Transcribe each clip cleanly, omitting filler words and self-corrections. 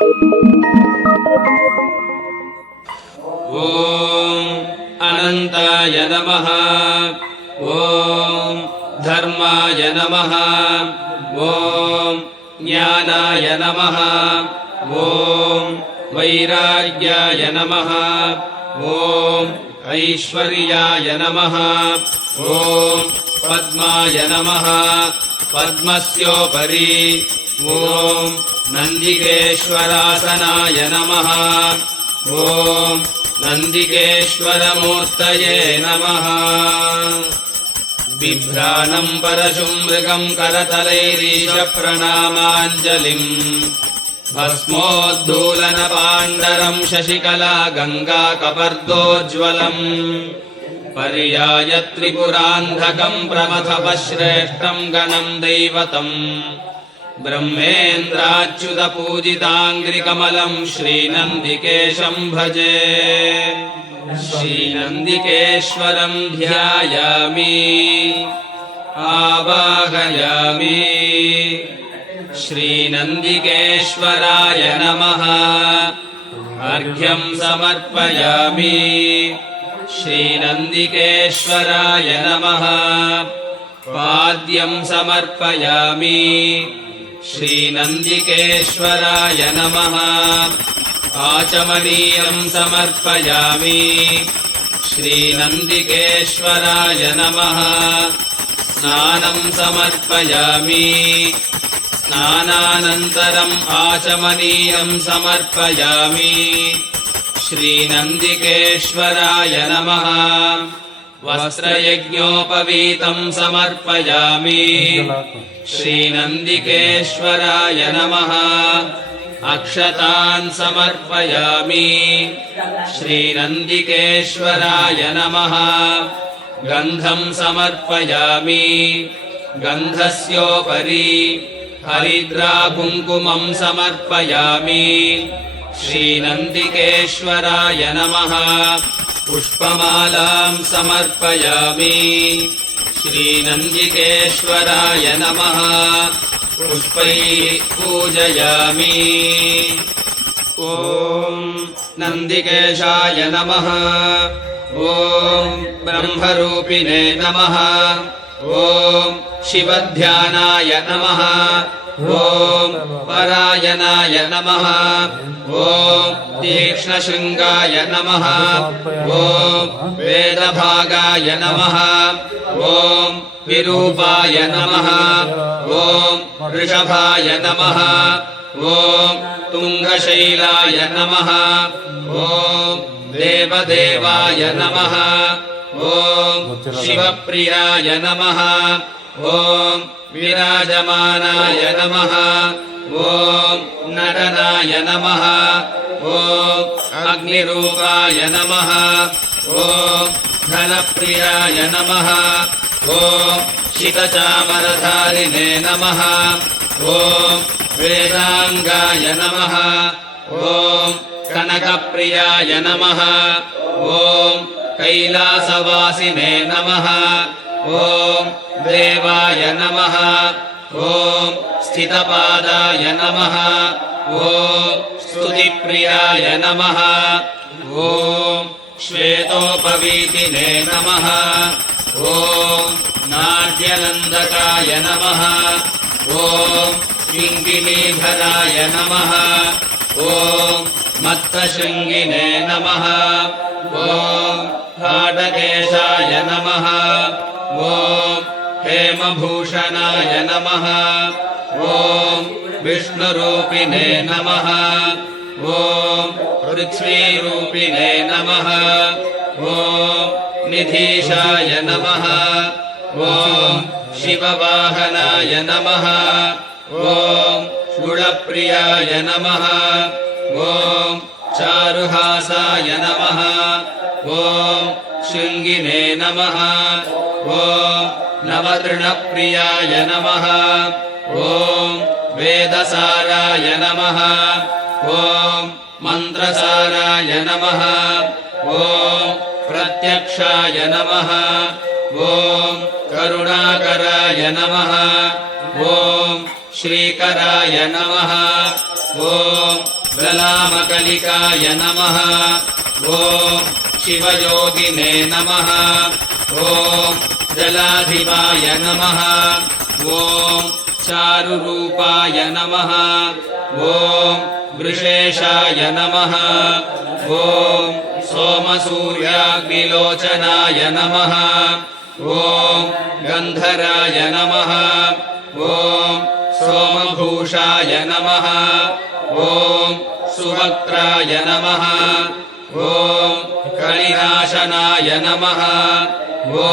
ಓಂ ಅನಂತಾಯ ನಮಃ. ಓಂ ಧರ್ಮಾಯ ನಮಃ. ಓಂ ಜ್ಞಾನಾಯ ನಮಃ. ಓಂ ವೈರಾಗ್ಯಾಯ ನಮಃ. ಓಂ ಐಶ್ವರ್ಯಾಯ ನಮಃ. ಓಂ ಪದ್ಮಾಯ ನಮಃ. ಪದ್ಮಸ್ಯೋಪರಿ ಓಂ ನಂದಿಕೇಶ್ವರಾಸನಾಯ ನಮಃ. ಓಂ ನಂದಿಕೇಶ್ವರಮೂರ್ತಯೇ ನಮಃ. ಬಿಭ್ರಾಣಂ ಪರಶುಂ ಮೃಗಂ ಕರತಲೈರೀಶ ಪ್ರಣಾಮಾಂಜಲಿಂ ಭಸ್ಮೋದ್ಧೂಲನ ಪಾಂಡರಂ ಶಶಿಕಲಾ ಗಂಗಾ ಕಪರ್ದೋಜ್ವಲಂ ಪರ್ಯಾಯ ತ್ರಿಪುರಾಂಧಕಂ ಪ್ರಮಥಪಶ್ರೇಷ್ಠಂ ಗಣಂ ದೈವತಂ ಬ್ರಹ್ಮೇಂದ್ರಾಚ್ಯುತ ಪೂಜಿತಾಂಗ್ರಿಕಮಲಂ ಶ್ರೀನಂದಿಕೇಶಂ ಭಜೆ. ಶ್ರೀನಂದಿಕೇಶ್ವರಂ ಧ್ಯಾಯಾಮಿ ಆವಾಹಯಾಮಿ. ಶ್ರೀನಂದಿಕೇಶ್ವರಾಯ ನಮಃ. ಅರ್ಘ್ಯಂ ಸಮರ್ಪಯಾಮಿ. ಶ್ರೀನಂದಿಕೇಶ್ವರಾಯ ನಮಃ. ಪಾದ್ಯಂ ಸಮರ್ಪಯಾಮಿ. ಶ್ರೀನಂದಿಕೇಶ್ವರಾಯ ನಮಃ. ಆಚಮನೀಯಂ ಸಮರ್ಪಯಾಮಿ. ಶ್ರೀನಂದಿಕೇಶ್ವರಾಯ ನಮಃ. ಸ್ನಾನಂ ಸಮರ್ಪಯಾಮಿ. ಸ್ನಾನಾನಂತರಂ ಆಚಮನೀಯಂ ಸಮರ್ಪಯಾಮಿ. ಶ್ರೀನಂದಿಕೇಶ್ವರಾಯ ನಮಃ. ವಸ್ತ್ರಯಜ್ಞೋಪವೀತಂ ಸಮರ್ಪಯಾಮಿ. ಶ್ರೀನಂದಿಕೇಶ್ವರಾಯ ನಮಃ. ಅಕ್ಷತಾನ್ ಸಮರ್ಪಯಾಮಿ. ಶ್ರೀನಂದಿಕೇಶ್ವರಾಯ ನಮಃ. ಗಂಧಂ ಸಮರ್ಪಯಾಮಿ. ಗಂಧಸ್ಯೋಪರಿ ಹರಿದ್ರಾ ಕುಂಕುಮಂ ಸಮರ್ಪಯಾಮಿ. ಶ್ರೀನಂದಿಕೇಶ್ವರಾಯ ನಮಃ. ಪುಷ್ಪಮಾಲಾಂ ಸಮರ್ಪಯಾಮಿ. ಶ್ರೀನಂದಿಕೇಶ್ವರಾಯ ನಮಃ. ಪುಷ್ಪೈಃ ಪೂಜಯಾಮಿ. ಓಂ ನಂದಿಕೇಶಾಯ ನಮಃ. ಓಂ ಬ್ರಹ್ಮರೂಪಿಣೇ ನಮಃ. ಓಂ ಶಿವಧ್ಯಾನಾಯ ನಮಃ. ಓಂ ಪರಾಯಣಾಯ ನಮಃ. ಓಂ ತೀಕ್ಷ್ಣಶೃಂಗಾಯ ನಮಃ. ಓಂ ವೇದಭಾಗಾಯ ನಮಃ. ಓಂ ವಿರೂಪಾಯ ನಮಃ. ಓಂ ವೃಷಭಾಯ ನಮಃ. ಓಂ ತುಂಗಶೈಲಾಯ ನಮಃ. ಓಂ ದೇವದೇವಾಯ ನಮಃ. ಓಂ ಶಿವಪ್ರಿಯಾಯ ನಮಃ. ಓಂ ವಿರಾಜಮಾನಾಯ ನಮಃ. ಓಂ ನಟನಾಯ ನಮಃ. ಓಂ ಅಗ್ನಿರೂಪಾಯ ನಮಃ. ಓಂ ಧನಪ್ರಿಯಾಯ ನಮಃ. ಓಂ ಶಿತಚಾಮರಧಾರಿಣೇ ನಮಃ. ಓಂ ವೇದಾಂಗಾಯ ನಮಃ. ಓಂ ಕನಕಪ್ರಿಯಾಯ ನಮಃ. ಓಂ ಕೈಲಾಸವಾಸಿನೇ ನಮಃ. ಓಂ ದೇವಾಯ ನಮಃ. ಓಂ ಸ್ಥಿತಪಾದಾಯ ನಮಃ. ಓಂ ಸ್ತುತಿಪ್ರಿಯಾಯ ನಮಃ. ಓಂ ಶ್ವೇತೋಪವೀತಿನೇ ನಮಃ. ಓಂ ನಾಟ್ಯನಂದಕಾಯ ನಮಃ. ಓಂ ಕಿಂಕಿಣೀಧರಾಯ ನಮಃ. ಓಂ ಮತ್ತಶೃಂಗಿನೇ ನಮಃ. ಓಂ ಹಾಟಕೇಶಾಯ ನಮಃ. ಓಂ ಹೇಮಭೂಷಣಾಯ ನಮಃ. ಓಂ ವಿಷ್ಣುರೂಪಿಣೇ ನಮಃ. ಓಂ ಪೃಥ್ವೀರೂಪಿಣೇ ನಮಃ. ಓಂ ನಿಧೀಶಾಯ ನಮಃ. ಓಂ ಶಿವವಾಹನಾಯ ನಮಃ. ಓಂ ಗುಣಪ್ರಿಯಾಯ ನಮಃ. ಓಂ ಚಾರುಹಾಸಾಯ ನಮಃ. ಓಂ ಶೃಂಗಿನೇ ನಮಃ. ಓಂ ನವತೃಣಪ್ರಿಯಾಯ ನಮಃ. ಓಂ ವೇದಸಾರಾಯ ನಮಃ. ಓಂ ಮಂತ್ರಸಾರಾಯ ನಮಃ. ಓಂ ಪ್ರತ್ಯಕ್ಷಾಯ ನಮಃ. ಓಂ ಕರುಣಾಕರಾಯ ನಮಃ. ಓಂ ಶ್ರೀಕರಾಯ ನಮಃ. ಓಂ ललामकलिकाय नमः ॐ शिवयोगिने नमः ॐ जलाधिपाय नमः ॐ चारुरूपाय नमः ॐ वृषेशाय नमः ॐ सोमसूर्याग्निलोचनाय नमः ॐ गन्धराय नमः ॐ सोमभूषाय नमः ॐ सुवक्त्राय नमः ॐ कलिनाशनाय नमः ॐ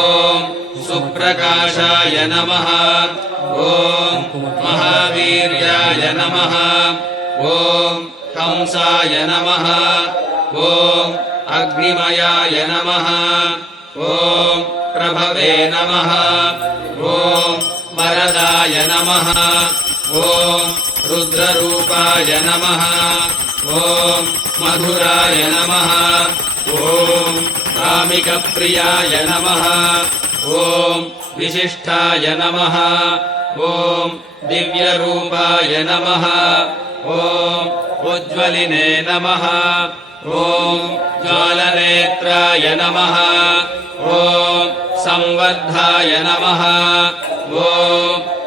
सुप्रकाशाय नमः ॐ महावीर्याय नमः ॐ कंसाय नमः ॐ अग्निमयाय नमः ॐ प्रभवे नमः ॐ वरदाय नमः ॐ रुद्ररूपाय नमः ॐ मधुराय नमः ॐ कामिकप्रियाय नमः ॐ विशिष्टाय नमः ॐ दिव्यरूपाय नमः ॐ उज्ज्वलिने नमः ॐ ज्वालनेत्राय नमः ॐ संवर्धाय नमः ॐ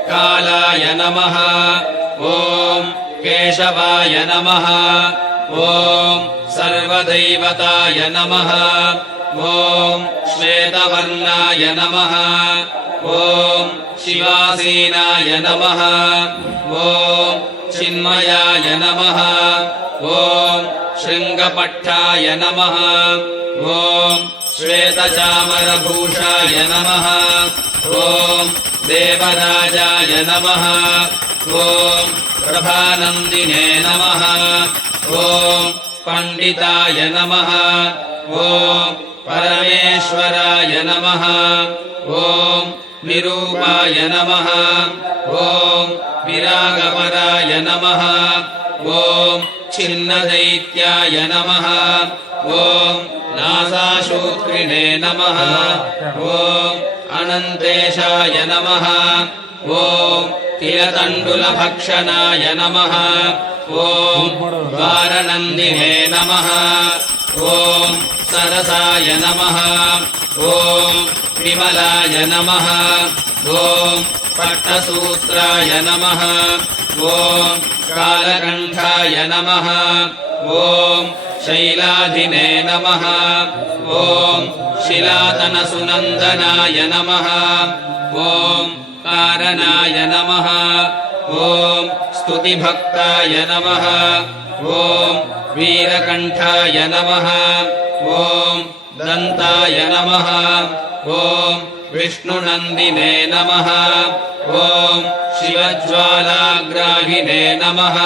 कालाय नमः ॐ केशवाय नमः ॐ सर्वदैवताय नमः ॐ श्वेतवर्णाय नमः ॐ शिवासीनाय नमः ॐ चिन्मयाय नमः ॐ शृङ्गपट्टाय नमः ॐ श्वेतचामरभूषाय नमः ॐ देवराजाय नमः ॐ प्रभानन्दिने नमः ॐ पण्डिताय नमः ॐ परमेश्वराय नमः ॐ निरूपाय नमः ॐ विरागपराय नमः ॐ छिन्नदैत्याय नमः ॐ नासाशूत्रिणे नमः ॐ अनन्तेशाय नमः ॐ तिलतण्डुलभक्षणाय नमः ॐ वारनन्दिने नमः ॐ सरसाय नमः ॐ विमलाय नमः ॐ पट्टसूत्राय नमः ॐ कालकण्ठाय नमः ॐ शैलाधिने नमः ॐ शिलातनसुनन्दनाय नमः ॐ कारणाय नमः ॐ स्तुतिभक्ताय नमः ॐ वीरकण्ठाय नमः ॐ दन्ताय नमः ॐ विष्णुनन्दिने नमः ॐ शिवज्वालाग्राहिणे नमः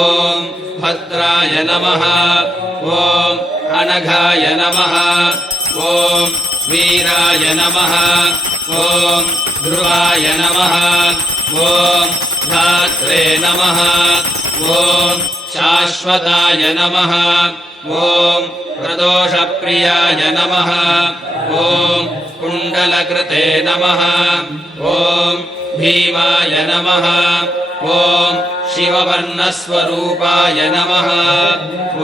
ॐ भद्राय नमः ॐ अनघाय नमः ॐ वीराय नमः ॐ ध्रुवाय नमः ॐ धात्रे नमः ॐ शाश्वताय नमः ॐ प्रदोषप्रियाय नमः ॐ कुण्डलकृते नमः ॐ भीमाय नमः ॐ शिववर्णस्वरूपाय नमः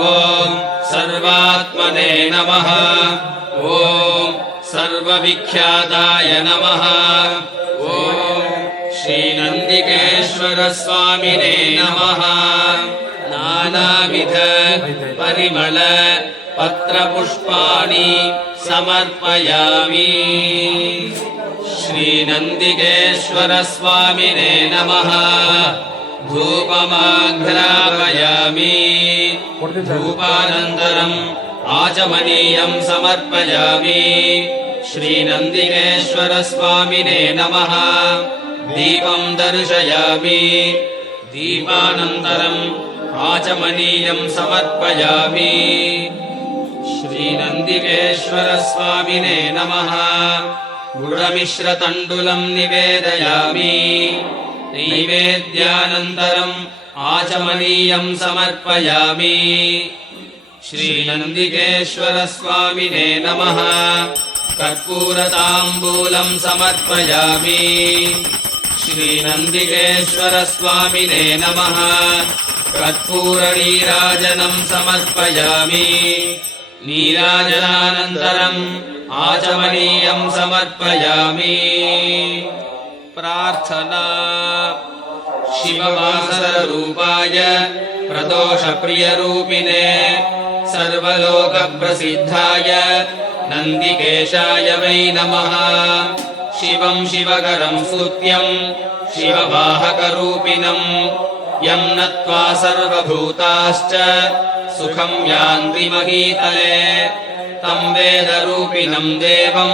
ॐ सर्वात्मने नमः ॐ सर्वविख्याताय नमः ॐ श्रीनन्दिकेश्वरस्वामिने नमः नानाविध परिमल पत्रपुष्पाणि समर्पयामि श्रीनन्दिकेश्वरस्वामिने नमः धूपमाघ्रापयामि धूपानन्तरम् आचमनीयं समर्पयामि श्रीनन्दिकेश्वरस्वामिने नमः दीपं दर्शयामि दीपानन्तरम् आचमनीयं समर्पयामि श्रीनन्दिकेश्वरस्वामिने नमः गुडमिश्रतण्डुलं निवेदयामि नैवेद्यानन्तरम् आचमनीयं समर्पयामि श्रीनन्दिकेश्वरस्वामिने नमः कर्पूरताम्बूलं समर्पयामि श्रीनन्दिकेश्वरस्वामिने नमः कर्पूरनीराजनं समर्पयामि नीराजनानन्तरम् आचमनीयं समर्पयामि प्रार्थना शिववासररूपाय प्रदोषप्रियरूपिणे सर्वलोकप्रसिद्धाय नन्दिकेशाय वै नमः शिवं शिवकरं स्तुत्यं शिववाहकरूपिणं यं नत्वा सर्वभूताश्च सुखं यान्ति महीतले तं वेदरूपिणं देवं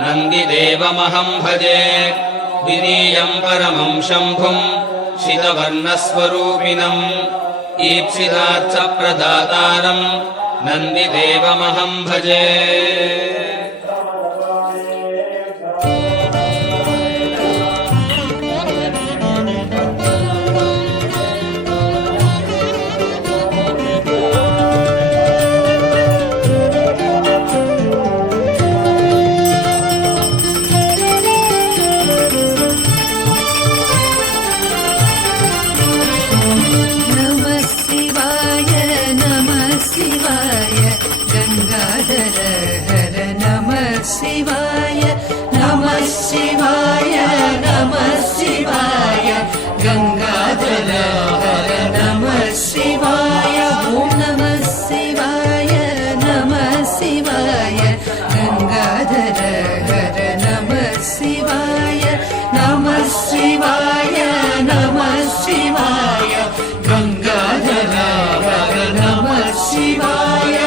नन्दिदेवमहं भजे द्वितीयं परमं शम्भुं शितवर्णस्वरूपिणम् ईप्सितार्थप्रदातारं नन्दिदेवमहं भजे शिवाय नमः शिवाय नमः शिवाय गंगाधर हर नमः शिवाय ओम नमः शिवाय नमः शिवाय गंगाधर हर नमः शिवाय नमः शिवाय नमः शिवाय गंगाधर हर नमः शिवाय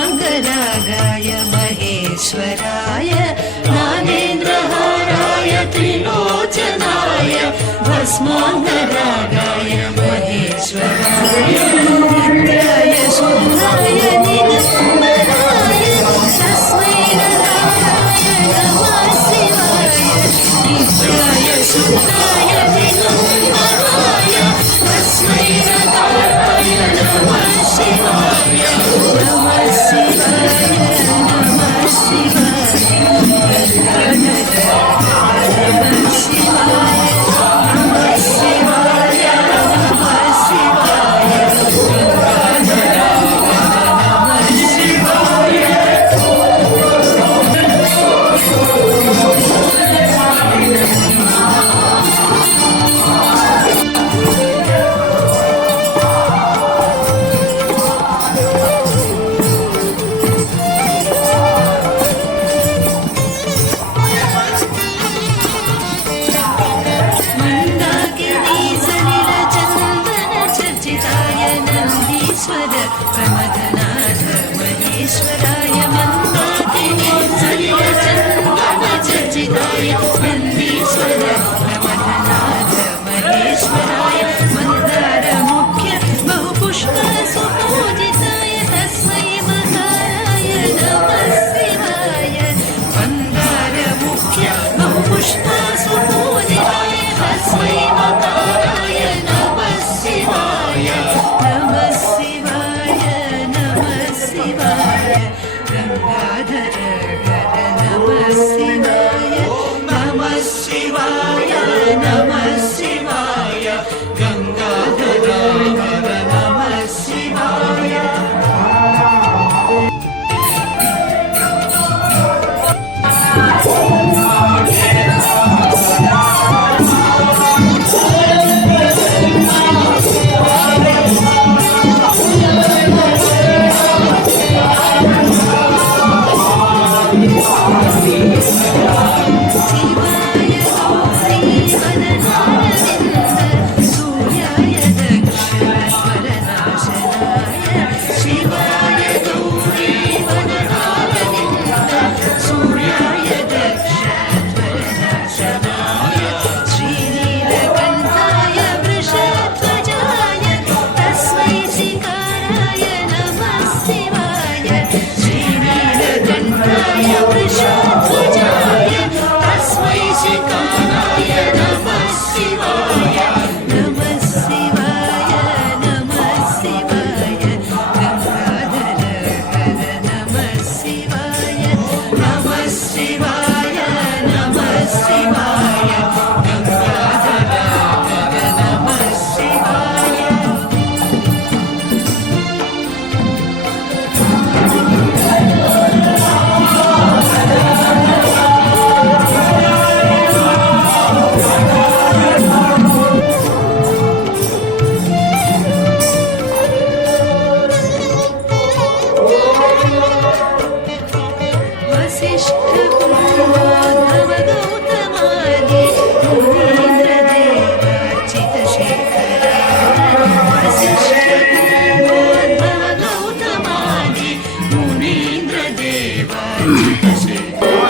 भस्माङ्गरागाय महेश्वराय नागेन्द्रहाराय त्रिलोचनाय भस्माङ्गरागाय महेश्वराय नित्याय शुद्धाय निगमनाय तस्मै नमः शिवाय नित्याय शुद्धाय निगमनाय तस्मै नमः शिवाय नमः शिवाय नमः शिवाय नमः शिवाय नमः शिवाय नमः शिवाय नमः शिवाय प्रमदनाथ महेश्वराय मन्दाकिनी सलिलचन्दनचर्चिताय नन्दीश्वर प्रमदनाथ महेश्वराय मन्दारमुख्य बहुपुष्पसुपूजिताय तस्मै मकाराय नमः शिवाय मन्दारमुख्य बहुपुष्पसुपूजिताय तस्मै मकाराय नमः शिवाय नमः शिवाय नमः शिवाय गंगाधर हर नमः शिवाय नमः शिवाय नमः शिवाय गंगाधर हर नमः शिवाय वसिष्ठपुङ्गोद्भव गौतमादि मुनीन्द्रदेवार्चितशेखरा वसिष्ठपुङ्गोद्भव गौतमादि मुनीन्द्रदेवार्चितशेखरा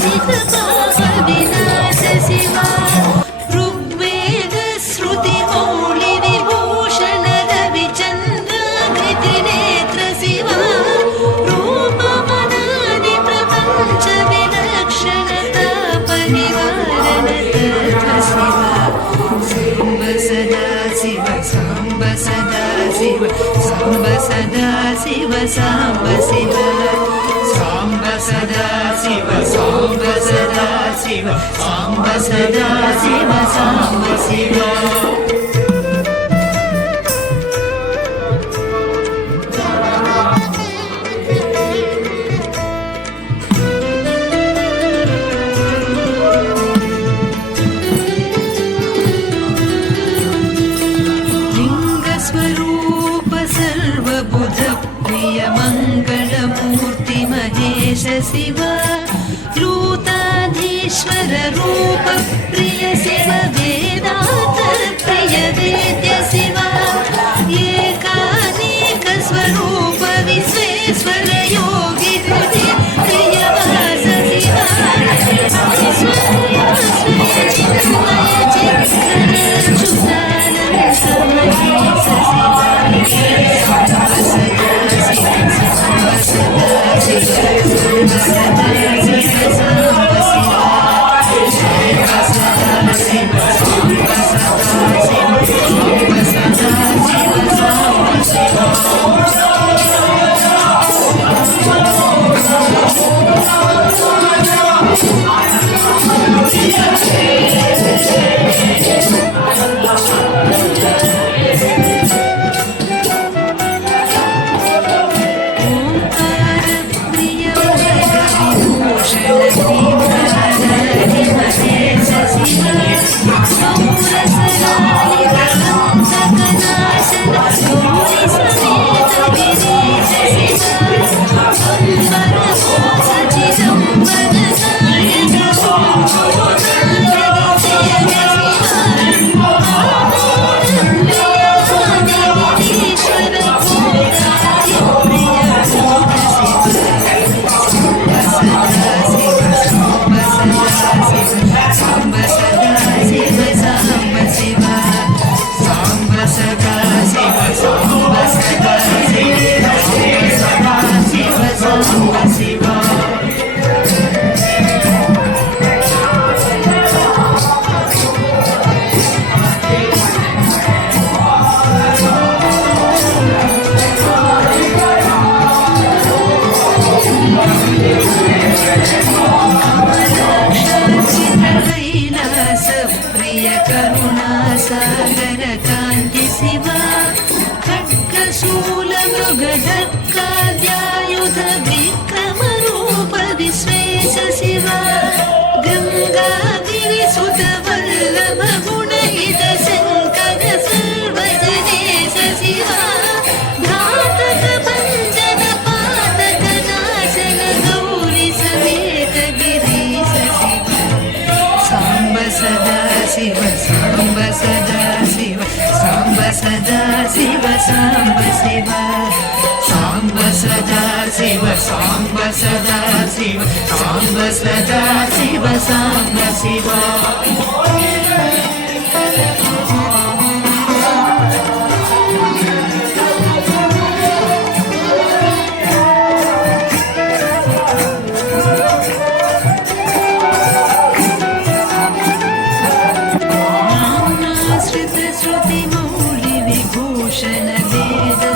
Thank you. సాంబ శివ సాంబ సదా శివ సాంబ సదా శివ సాంబ సదా శివ సాంబ శివ स्वरूप सर्वबुध प्रिय मंगलमूर्ति महेश शिव लूताधीश्वर रूप प्रिय शिव वेदांत प्रिय वेद्य शिव एकानेक स्वरूप विश्वेश्वर योगी हृदय प्रिय वास शिव ईश्वरीय चिन्मय चित्कर च्युतानंद समहेश सागर कांति शिवा खड्गशूल मृगधक्काद्यायुध विक्रम रूप विश्वेश शिवा गंगागिरिसुत वल्लभ गुणहित शंकर सर्वजनेश शिवा घातक भंजन पातक नाशन गौरी समेत गिरीश शिवा सांब सदा शिव सांब सदा शिव सांब सदा शिव सांब शिव सांब सदा शिव सांब सदा शिव सांब सदा शिव सांब शिव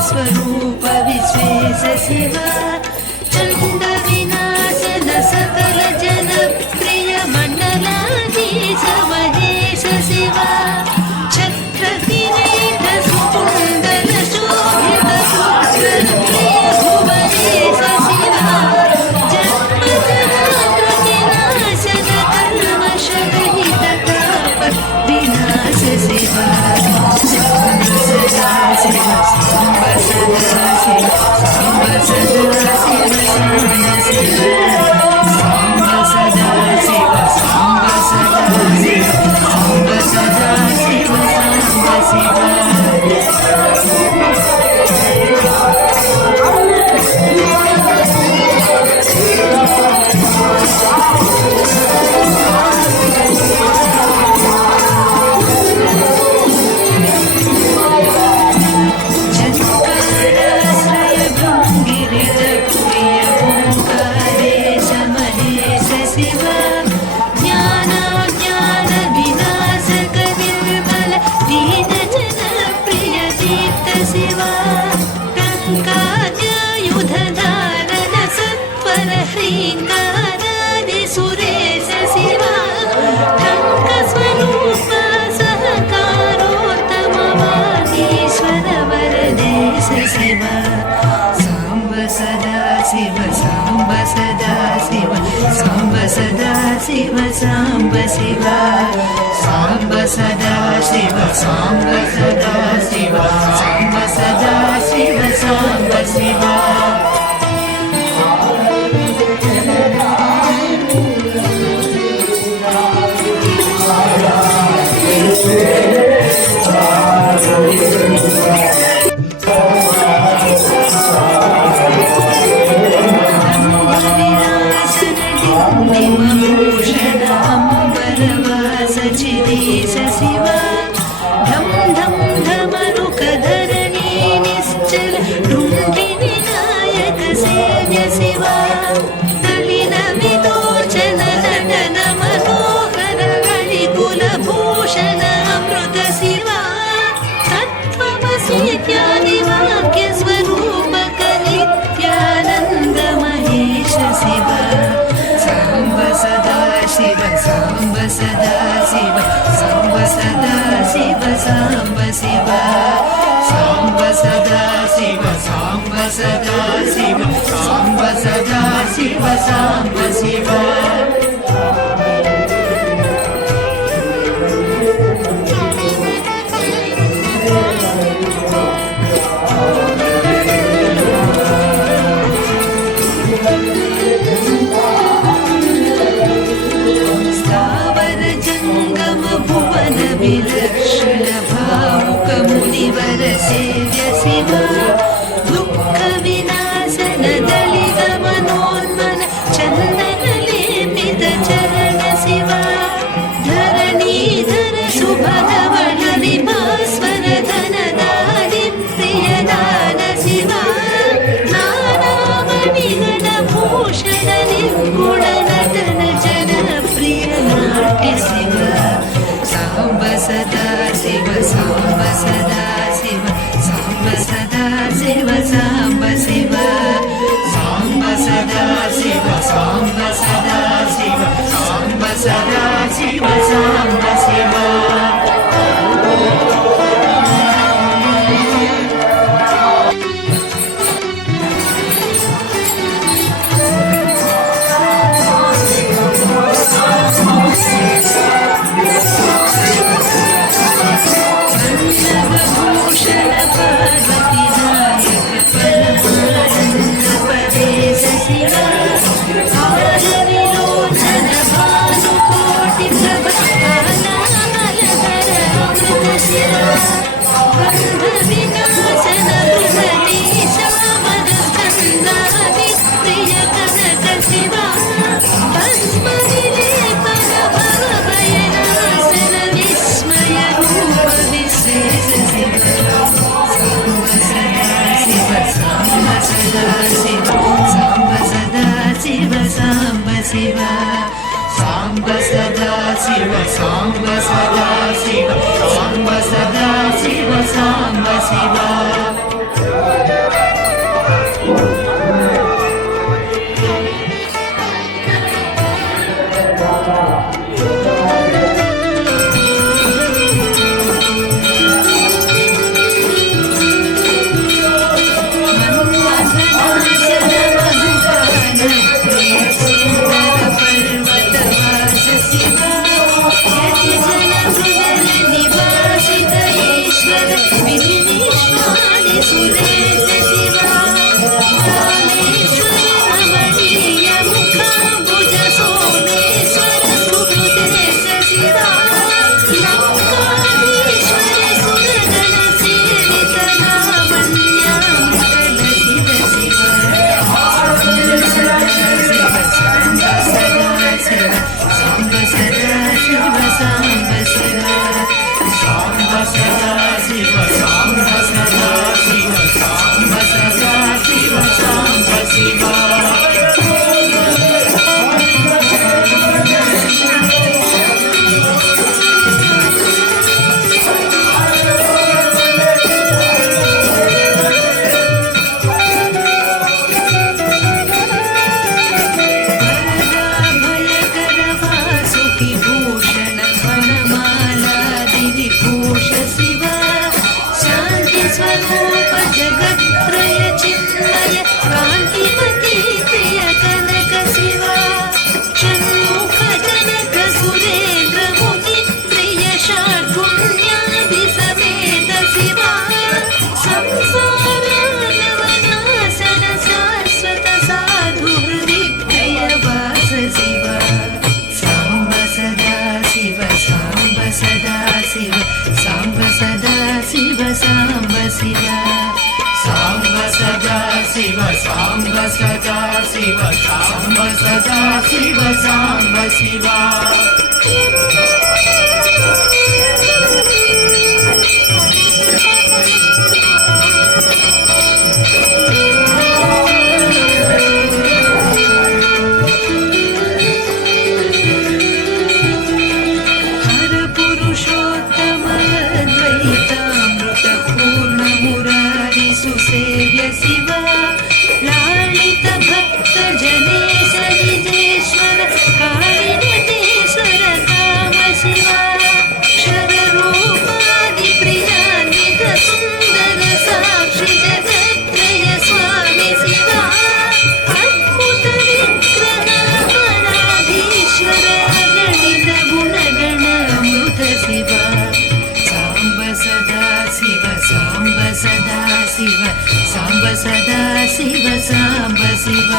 स्वरूप विश्वेश शिव चंड विनाशन सकल जन प्रिय मंडलाधीश महेश शिव छत्र किरीट सुकुंडल शोभित पुत्र प्रिय भुवनेश शिव जन्म जन्माकृति नाशन कल्मष रहित ताप विनाश शिव सदा शिव सांब सदा शिव सांब सदा शिव सदा शिव साम्ब सदा शिव साम्ब सदा शिव साम्ब शिव साम्ब सदा शिव साम्ब सदा शिव साम्ब सदा शिव साम्ब शिव भूषण अम्बरवास चिदेश शिव धम धम धमरुकधरणी निश्चल ढुण्ढि विनायक सेव्य शिव नलिन विलोचन नटन मनोहर कुलभूषण अमृत शिव तत्त्वमसीत्यादि वाक्य स्वरूपक नित्यानन्द महेश शिव साम्ब सदा शिव साम्ब सदा शिव साम्ब सदा शिव साम्ब शिव साम्ब सदा शिव साम्ब सदा शिव साम्ब सदा शिव साम्ब शिव विलक्षण भावुक मुनिवर सेव्य शिव दुःख विनाशन दलित मनोन्मन चन्दन लेपित चरण शिव धरणीधर सुभगवण विभास्वर धनदानि प्रियदान शिव नानामणिगण भूषण निर्गुण नटन जनप्रिय नाट्य शिव साम्ब सदा शिव साम्ब सदा शिव साम्ब सदा शिव साम्ब शिव साम्ब सदा शिव साम्ब सदा शिव साम्ब सदा शिव साम्ब शिव शिव साम्ब सदा शिव साम्ब सदा शिव साम्ब सदा शिव साम्ब शिव సాంబ సదా శివ సాంబ సదా శివ సాంబ శివ सुसेव्य शिव लालित भक्त जनेश निजेश्वर कालिनेश्वर काम शिव क्षररूपादि प्रियान्वित सुन्दर साक्षि जगत्रय स्वामी शिव अद्भुत विग्रह पराधीश्वर गणित गुणगण अमृत शिव साम्ब सदा शिव साम्ब सदा शिव साम्ब सदा शिव साम्ब शिव